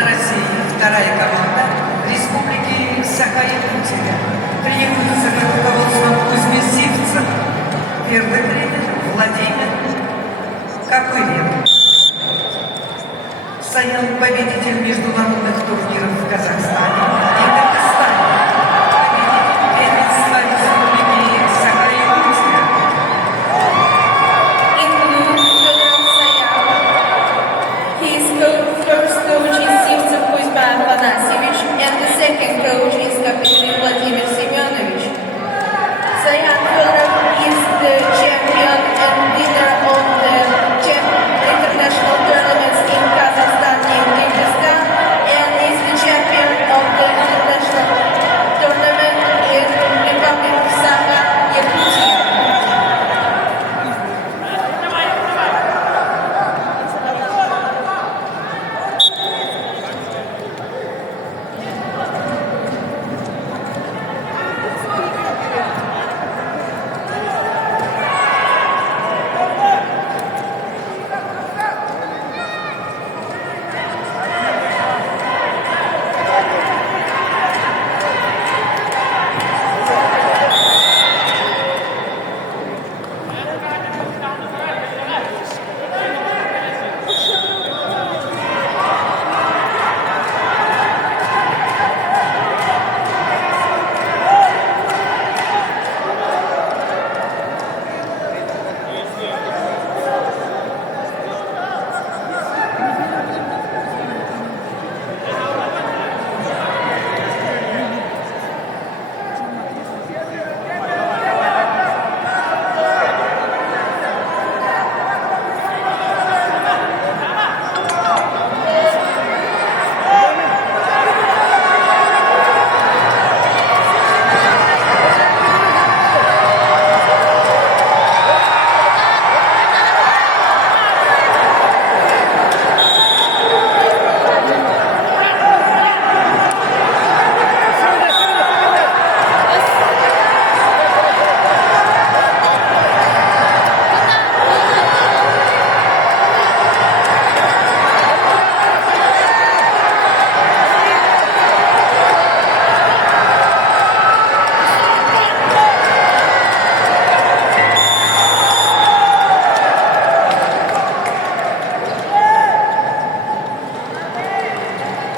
сборная России, вторая команда Республики Саха-Якутия. Тренируется под руководством Кузьмисивцев. Первый тренер Владимир Копылин. Саян — победитель международных турниров в Казахстане и Дагестане. Победитель первенства Республики Саха-Якутия. First coach is Sivtsev Kuzma Afanasievich, and the second coach is Kapityn Vladimir Semyonovich. Sayan Fyodorov is the champion and winner of the international tournaments in Kazakhstan and Kyrgyzstan, and is the champion of the international tournament in Republic of Sakha-Yakutia.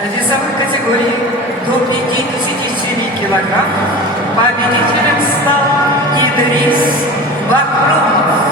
В весовой категории до 57 килограмм победителем стал Идрис Бакрумов.